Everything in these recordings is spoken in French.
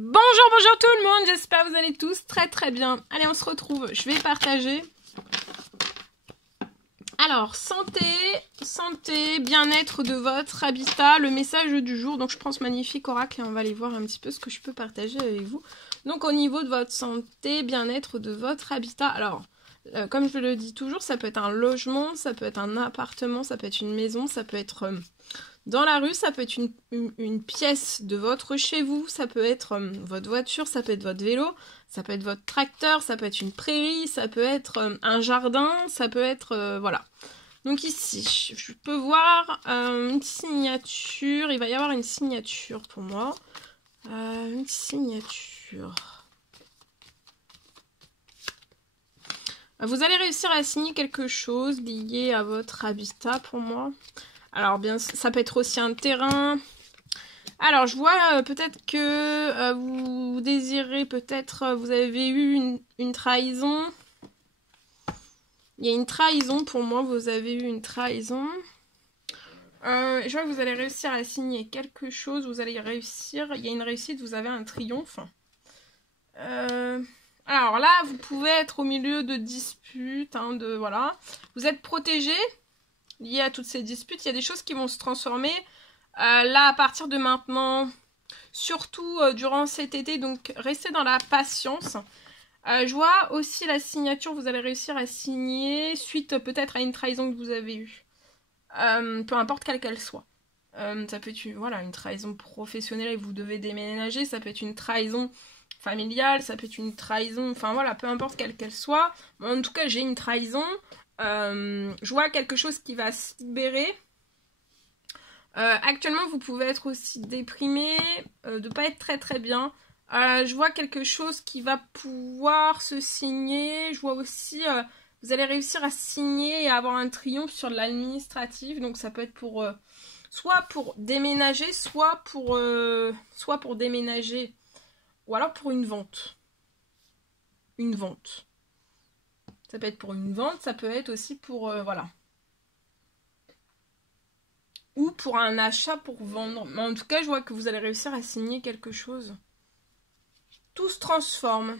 Bonjour tout le monde, j'espère que vous allez tous très bien. Allez, on se retrouve, je vais partager. Alors, santé, bien-être de votre habitat, le message du jour. Donc je prends ce magnifique oracle et on va aller voir un petit peu ce que je peux partager avec vous. Donc au niveau de votre santé, bien-être de votre habitat, alors... comme je le dis toujours, ça peut être un logement, ça peut être un appartement, ça peut être une maison, ça peut être dans la rue, ça peut être une pièce de votre chez vous, ça peut être votre voiture, ça peut être votre vélo, ça peut être votre tracteur, ça peut être une prairie, ça peut être un jardin, ça peut être... voilà. Donc ici, je peux voir une signature, il va y avoir une signature pour moi. Une signature... Vous allez réussir à signer quelque chose lié à votre habitat pour moi. Alors bien, ça peut être aussi un terrain. Alors je vois peut-être que vous désirez, peut-être vous avez eu une trahison. Il y a une trahison pour moi, vous avez eu une trahison. Je vois que vous allez réussir à signer quelque chose, vous allez réussir, il y a une réussite, vous avez un triomphe. Alors là, vous pouvez être au milieu de disputes, hein, voilà. Vous êtes protégé, lié à toutes ces disputes. Il y a des choses qui vont se transformer. Là, à partir de maintenant, surtout durant cet été, donc restez dans la patience. Je vois aussi la signature, vous allez réussir à signer suite peut-être à une trahison que vous avez eue. Peu importe quelle qu'elle soit. Ça peut être une trahison professionnelle et vous devez déménager, ça peut être une trahison familiale, ça peut être une trahison, enfin voilà, peu importe quelle qu'elle soit. En tout cas, j'ai une trahison. Je vois quelque chose qui va se libérer. Actuellement, vous pouvez être aussi déprimé, de pas être très bien. Je vois quelque chose qui va pouvoir se signer. Je vois aussi, vous allez réussir à signer et à avoir un triomphe sur l'administratif. Donc ça peut être pour... soit pour déménager, soit pour déménager, ou alors pour une vente. Une vente. Ça peut être pour une vente, ça peut être aussi pour, voilà. Ou pour un achat pour vendre. Mais en tout cas, je vois que vous allez réussir à signer quelque chose. Tout se transforme.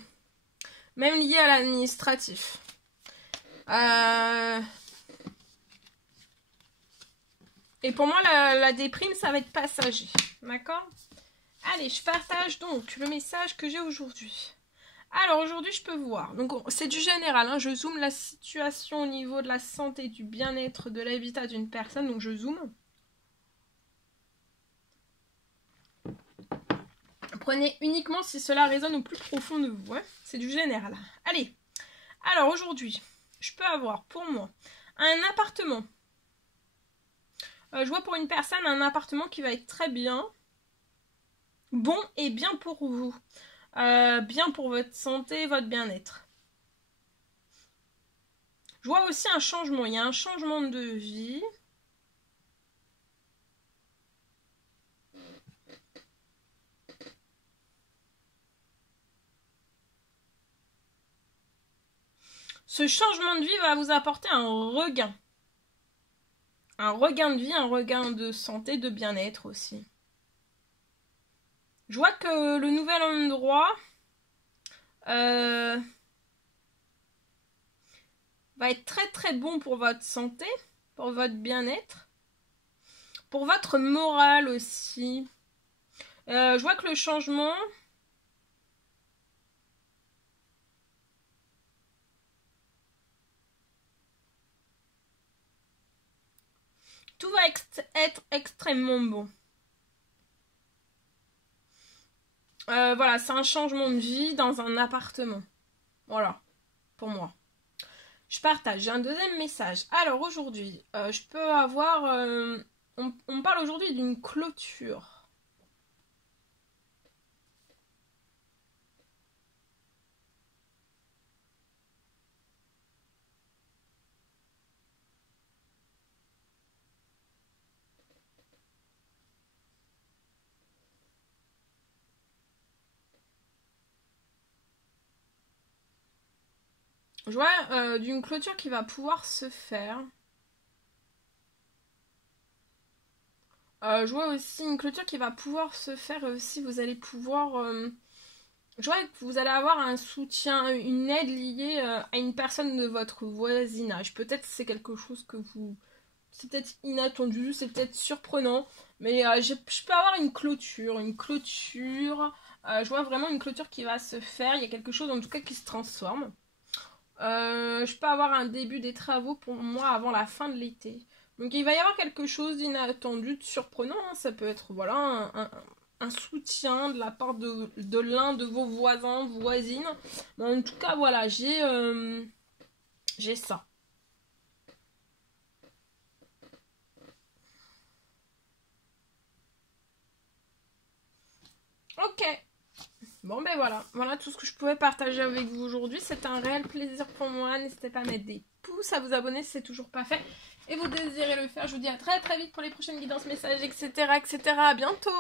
Même lié à l'administratif. Et pour moi, la déprime, ça va être passager. D'accord ? Allez, je partage donc le message que j'ai aujourd'hui. Alors, aujourd'hui, je peux voir. Donc, c'est du général. Hein, je zoome la situation au niveau de la santé, du bien-être, de l'habitat d'une personne. Donc, je zoome. Prenez uniquement si cela résonne au plus profond de vous. Hein. C'est du général. Allez. Alors, aujourd'hui, je peux avoir pour moi un appartement. Je vois pour une personne un appartement qui va être très bien. Bon et bien pour vous. Bien pour votre santé, votre bien-être. Je vois aussi un changement. Il y a un changement de vie. Ce changement de vie va vous apporter un regain. Un regain de vie, un regain de santé, de bien-être aussi. Je vois que le nouvel endroit va être très bon pour votre santé, pour votre bien-être, pour votre morale aussi. Je vois que le changement... Tout va être extrêmement bon. Voilà, c'est un changement de vie dans un appartement. Voilà, pour moi. Je partage, j'ai un deuxième message. Alors aujourd'hui, je peux avoir... on parle aujourd'hui d'une clôture. Je vois d'une clôture qui va pouvoir se faire. Je vois aussi une clôture qui va pouvoir se faire et aussi vous allez pouvoir Je vois que vous allez avoir un soutien, une aide liée à une personne de votre voisinage. Peut-être c'est quelque chose que vous... C'est peut-être inattendu, c'est peut-être surprenant, mais je peux avoir une clôture, je vois vraiment une clôture qui va se faire, il y a quelque chose en tout cas qui se transforme. Je peux avoir un début des travaux pour moi avant la fin de l'été. Donc il va y avoir quelque chose d'inattendu, de surprenant, hein. Ça peut être voilà un soutien de la part de l'un de vos voisins, voisines. Mais en tout cas voilà, j'ai ça. Ok. Bon ben voilà tout ce que je pouvais partager avec vous aujourd'hui. C'était un réel plaisir pour moi. N'hésitez pas à mettre des pouces, à vous abonner si c'est toujours pas fait. Et vous désirez le faire, je vous dis à très très vite pour les prochaines guidances, messages, etc. etc. À bientôt.